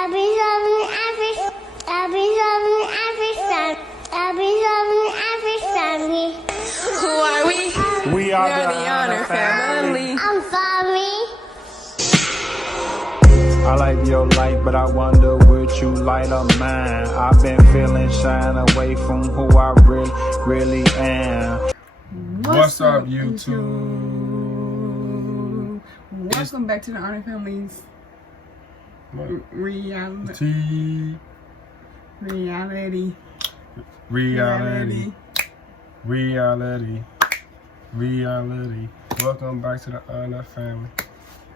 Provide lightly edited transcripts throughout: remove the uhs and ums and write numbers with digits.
Who are we? We are the Honor Family. I'm sorry. I like your light, but I wonder would you light up mine? I've been feeling shine away from who I really am. What's up, YouTube? Welcome back to the Honor Family's reality. Welcome back to the Honor Family.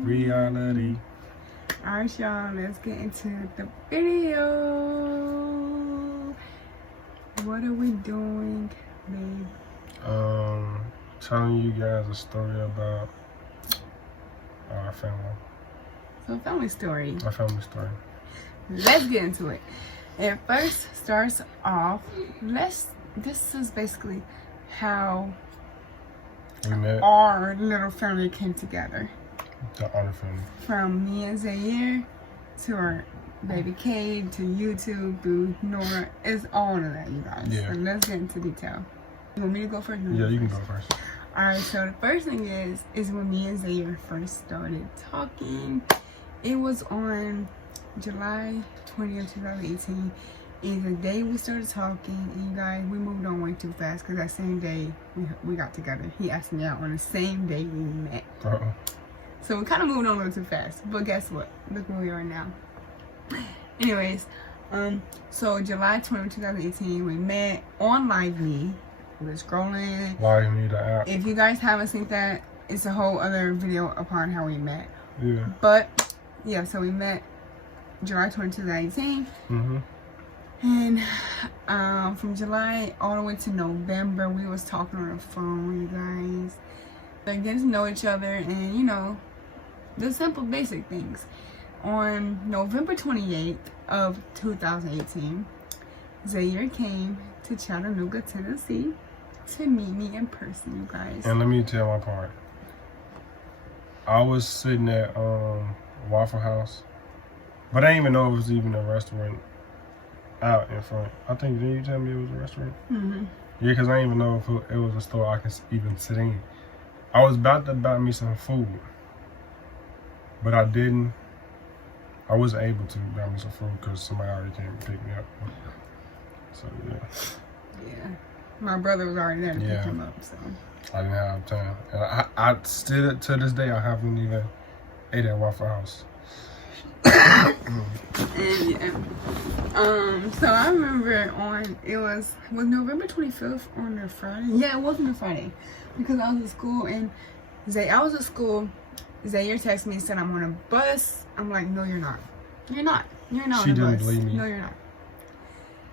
Reality. Alright, y'all, let's get into the video. What are we doing, babe? Telling you guys a story about our family. So, family story. Our family story. Let's get into it. It first starts off. This is basically how We met our little family came together. the Honor Family. From me and Zaire to our baby Cade to YouTube to Nora. It's all of that, you guys. Yeah. So let's get into detail. You want me to go first? Yeah, you can go first. Alright, so the first thing is when me and Zaire first started talking. It was on July 20th, 2018. And the day we started talking, and you guys, we moved on way too fast because that same day we got together. He asked me out on the same day we met. Uh-oh. So we kind of moved on a little too fast. But guess what? Look where we are now. Anyways, so July 20th, 2018, we met on Live Me. We were scrolling. Live Me, the app. If you guys haven't seen that, it's a whole other video upon how we met. Yeah. But yeah, so we met July 20th, 2018. Mm-hmm. And from July all the way to November, we was talking on the phone, you guys. Like, getting to know each other and, you know, the simple basic things. On November 28th of 2018, Zaire came to Chattanooga, Tennessee to meet me in person, you guys. And let me tell my part. I was sitting at Waffle House, but I didn't even know it was even a restaurant out in front. I think, did you tell me it was a restaurant? Mm-hmm. Yeah, because I didn't even know if it was a store I could even sit in. I was about to buy me some food, but I didn't. I wasn't able to buy me some food because somebody already came and picked me up. So, yeah. Yeah. My brother was already there to Yeah. pick him up, so. I didn't have time. And I still, to this day, I haven't even ate at Waffle House. And yeah. So I remember it was November 25th on a Friday. Yeah, it wasn't a Friday. Because I was at school and I was at school. Zaire texted me and said, I'm on a bus. I'm like, no, you're not. You're not. You're not She on a bus. didn't believe me. No, you're not.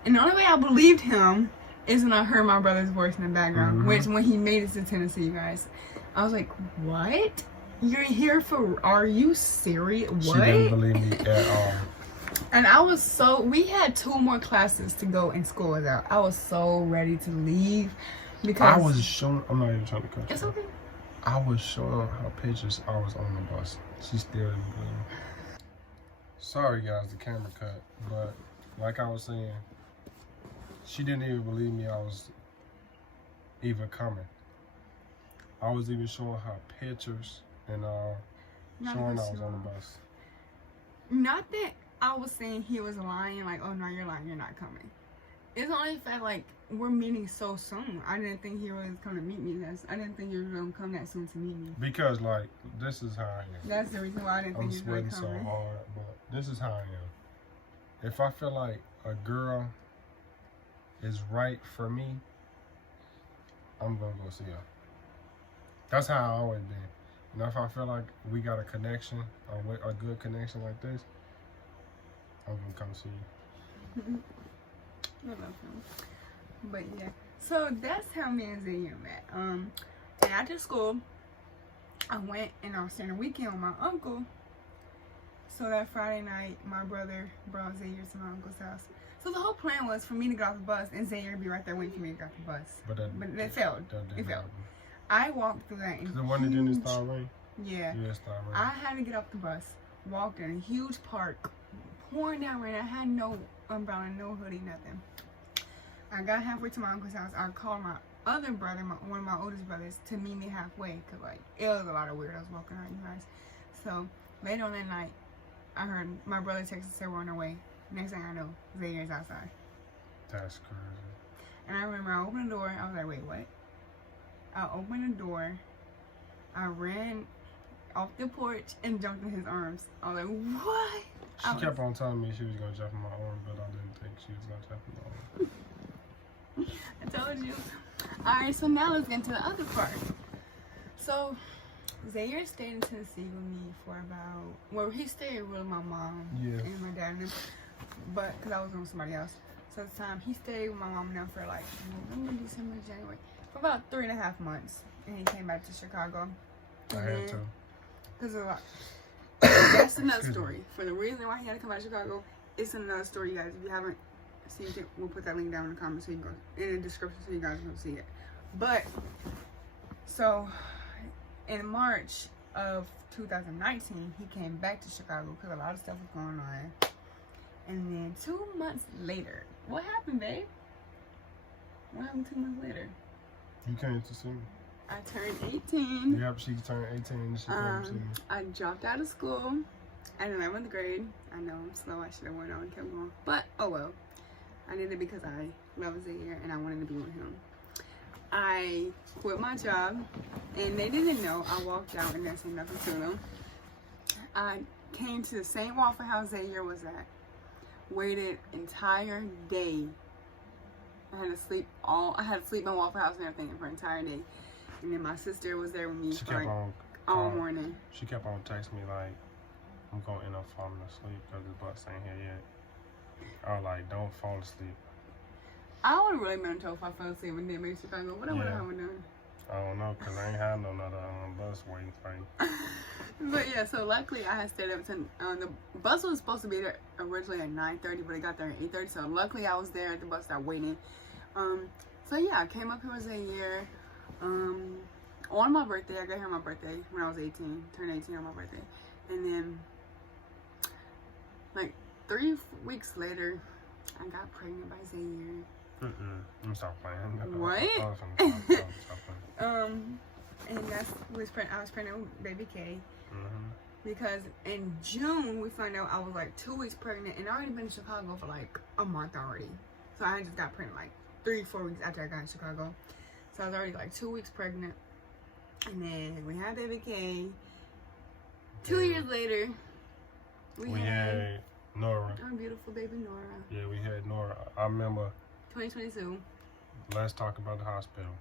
And the only way I believed him is when I heard my brother's voice in the background. Mm-hmm. Which, when he made it to Tennessee, you guys, I was like, what? You're here for, are you serious? What? She didn't believe me at all. And we had 2 more classes to go and school was out. I was so ready to leave because I was showing, I'm not even trying to cut you. It's okay. I was showing her pictures. I was on the bus. She still didn't believe me. Sorry guys, the camera cut. But like I was saying, she didn't even believe me I was even coming. I was even showing her pictures and showing I was on the bus. Not that I was saying he was lying, like, oh no, you're lying, you're not coming. It's only the fact, like, we're meeting so soon. I didn't think he was going to meet me. I didn't think he was going to come that soon to meet me. Because, like, this is how I am. That's the reason why I didn't I'm think he was going sweating to come. so hard, but this is how I am. If I feel like a girl is right for me, I'm going to go see her. That's how I always been. And if I feel like we got a connection, a good connection like this, I'm going to come see you. I love him. But yeah, so that's how me and Zaire met. And after school, I went and I was spending the weekend with my uncle. So that Friday night, my brother brought Zaire to my uncle's house. So the whole plan was for me to get off the bus and Zaire to be right there waiting for me to get off the bus. But it failed. It failed. I walked through that. Because the one that didn't start rain? Yeah. Yeah, it started raining. I had to get off the bus, walked in a huge park, pouring down rain. I had no umbrella, no hoodie, nothing. I got halfway to my uncle's house. I called my other brother, one of my oldest brothers, to meet me halfway, because like it was a lot of weirdos walking around, you guys. So later on that night, I heard my brother text and said we're on our way. Next thing I know, Xavier's outside. That's crazy. And I remember I opened the door. I was like, wait, what? I opened the door. I ran off the porch and jumped in his arms. I was like, what? She kept on telling me she was going to jump in my arm, but I didn't think she was going to jump in my arm. I told you. Alright, so now let's get into the other part. So, Zaire stayed in Tennessee with me for about, well, he stayed with my mom and my dad, but, because I was with somebody else. So at the time, he stayed with my mom now for like, November, December, January, for about 3.5 months. And he came back to Chicago. I had to. Because of that's another story. For the reason why he had to come back to Chicago, it's another story, you guys. If you haven't seen it, we'll put that link down in the comments so you go in the description so you guys can see it. But so in March of 2019, he came back to Chicago because a lot of stuff was going on. And then 2 months later, what happened, babe? What happened 2 months later? You came to see me. I turned 18. Yep, she turned 18 and she came to see me. I dropped out of school at 11th grade. I know I'm slow. I should have went on and kept going. But, oh well. I did it because I love Zaire and I wanted to be with him. I quit my job and they didn't know. I walked out and they said nothing to them. I came to the same Waffle House Zaire was at. Waited entire day. I had to sleep in Waffle House and everything for an entire day. And then my sister was there with me for like all morning. She kept on texting me like, I'm going to end up falling asleep because the bus ain't here yet. I was like, don't fall asleep. I would have really been told if I fell asleep and then made Chicago. What would I have done? I don't know, because I ain't had no other bus waiting for you. But yeah, so luckily I had stayed up until the bus was supposed to be there originally at 9:30, but it got there at 8:30. So luckily I was there at the bus stop waiting. So yeah, I came up here was a year. On my birthday, I got here on my birthday when I was 18, turned 18 on my birthday. And then like 3 weeks later, I got pregnant by Zaire. I'm stop playing. What? Stop and I was pregnant with baby K. Because in June we found out I was like 2 weeks pregnant, and I already been in Chicago for like a month already. So I just got pregnant like 3-4 weeks after I got in Chicago. So I was already like 2 weeks pregnant, and then we had baby K. 2 years later, we had Nora. Our beautiful baby Nora. Yeah, we had Nora. I remember. 2022. Let's talk about the hospital.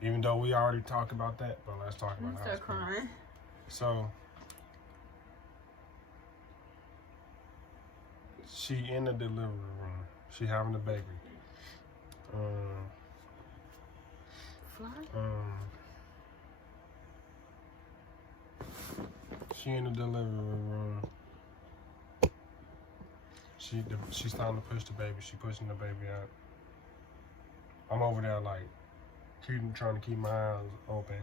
Even though we already talked about that, but let's talk about the hospital. Crying. So, she in the delivery room. She having a baby. She in the delivery room. She's starting to push the baby. She pushing the baby out. I'm over there like trying to keep my eyes open.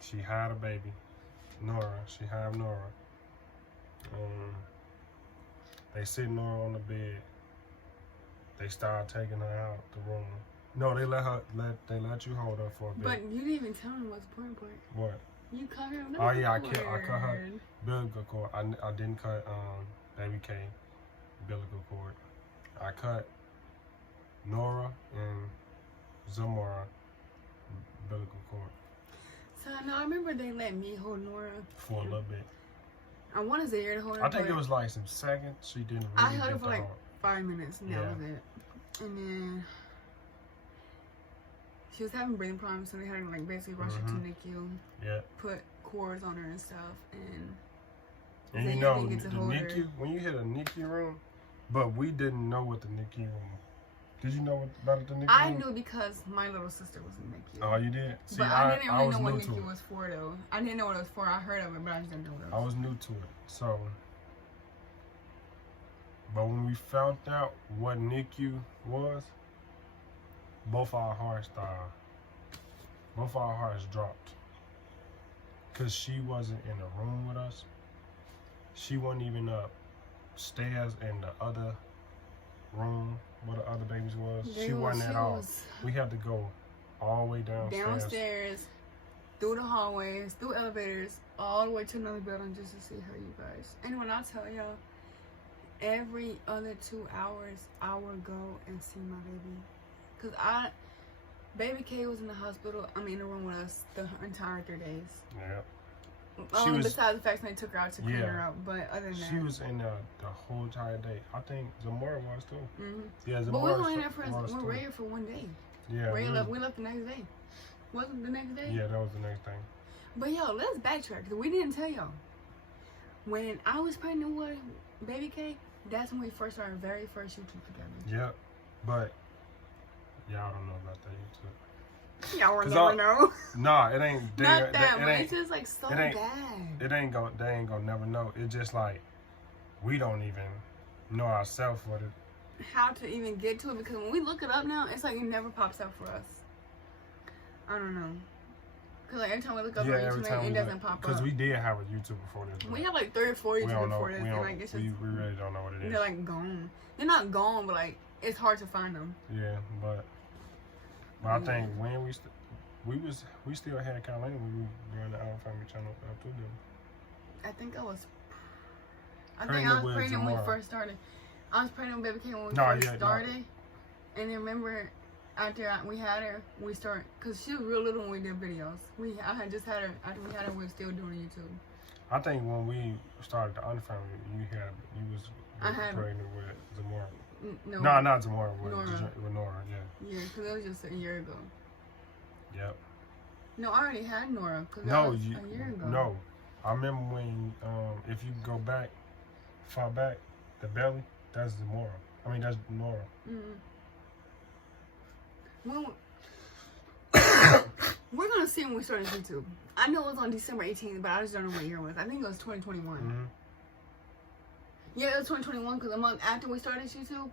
She had a baby, Nora. She had Nora. They sit Nora on the bed. They start taking her out the room. No, they let you hold her for a bit. But you didn't even tell me what's the important part. What? You cut her. Oh yeah, I cut her umbilical cord. I didn't cut baby K umbilical cord. I cut Nora and Zamora umbilical cord. So no, I remember they let me hold Nora for a little bit. I wanted Zaire to hold her. I think it was like some seconds. She didn't really I held her for like 5 minutes, and that was it. And then she was having breathing problems, so they had to like basically rush her to NICU. Yeah. Put cords on her and stuff, and you know the NICU, when you hit a NICU room, but we didn't know what the NICU room. Did you know about the NICU room? I knew because my little sister was in NICU. Oh, you did? See, but I didn't really know what NICU was for though. I didn't know what it was for. I heard of it, but I just didn't know what it was. I was new to it, so. But when we found out what NICU was, both our hearts dropped. Because she wasn't in the room with us. she wasn't even upstairs in the other room where the other babies was. She wasn't at all. We had to go all the way downstairs, through the hallways, through elevators, all the way to another building just to see her, you guys. And when I tell y'all, every other 2 hours, I would go and see my baby. Because baby K was in the hospital, in the room with us the entire 3 days. Yeah. Besides the fact that they took her out to clean her up, but other than that. She was in the whole entire day. I think Zamora was too. Mm-hmm. Yeah, Zamora. But we were only there we're ready for 1 day. Yeah. We left the next day. Wasn't the next day? Yeah, that was the next thing. But yo, let's backtrack, because we didn't tell y'all. When I was pregnant with baby K, that's when we first started our very first YouTube together. Yep. But y'all don't know about that YouTube. Y'all will never know. Nah, it ain't. Not that, but it's just like so bad. They ain't gonna never know. It's just like we don't even know ourselves what it. How to even get to it, because when we look it up now, it's like it never pops up for us. I don't know. Because like every time we look up on YouTube, it doesn't pop up. Because we did have a YouTube before this. We have like 3 or 4 YouTube before this. And like, it's just, we really don't know what it is. They're like gone. They're not gone, but like it's hard to find them. Yeah, but I think when we still had Carolina when we were on the Our Family channel up to them. I think I was pregnant when we first started. I was pregnant with baby K when we first started. And then remember, after we had her, we started, because she was real little when we did videos. I had just had her, after we had her, we were still doing YouTube. I think when we started the Our Family, you was pregnant with Zamora. No, not Zamora, with Nora, yeah. Yeah, because it was just a year ago. Yep. No, I already had Nora, because that was a year ago. No, I remember when, if you go back, far back, the belly, that's Zamora. That's Nora. Mm-hmm. We're gonna see when we started YouTube. I know it was on December 18th, but I just don't know what year it was. I think it was 2021. Mm-hmm. Yeah, it was 2021 because a month after we started YouTube,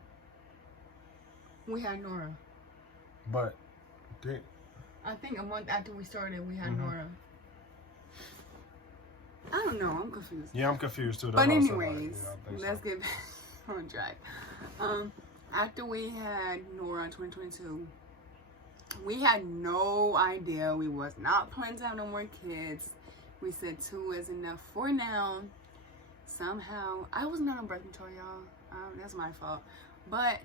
we had Nora. But I think a month after we started, we had Nora. I don't know. I'm confused. Yeah, I'm confused too. But anyways, let's get back on track. After we had Nora in 2022, we had no idea. We was not planning to have no more kids. We said 2 is enough for now. Somehow, I was not on birth control, y'all. That's my fault. But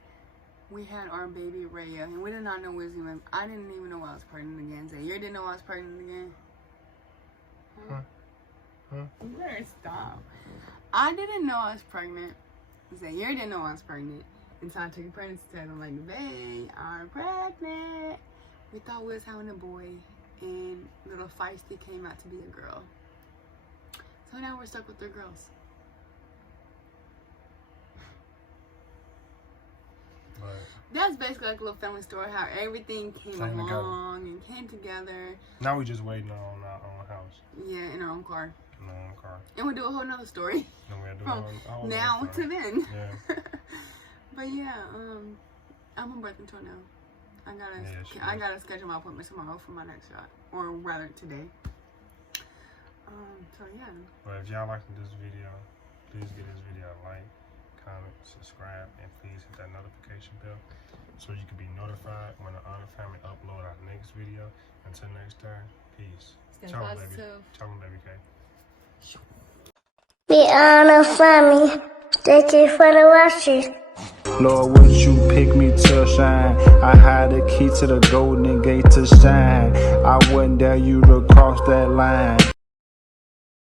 we had our baby Raya, and we did not know we was even. I didn't even know I was pregnant again. Zaire didn't know I was pregnant again. Huh? You better stop. I didn't know I was pregnant. Zaire didn't know I was pregnant until I took a pregnancy test. I'm like, babe, I'm pregnant. We thought we was having a boy, and little Feisty came out to be a girl. So now we're stuck with 3 girls. That's basically like a little family story, how everything came along and came together. Now we just waiting on our own house. Yeah, in our own car. In our own car. And we'll do a whole nother story. And we'll do a whole now to then. Yeah. But yeah, I'm on birth control now. I gotta schedule my appointment tomorrow for my next shot, or rather today. So yeah. But if y'all liking this video, please give this video a like, comment, subscribe, and please hit that notification bell so you can be notified when the Honor Family upload our next video. Until next time, peace. Stay positive. Tell them, baby K. The Honor Family. Thank you for the watching. Lord, would you pick me to shine? I had the key to the golden gate to shine. I wouldn't dare you to cross that line.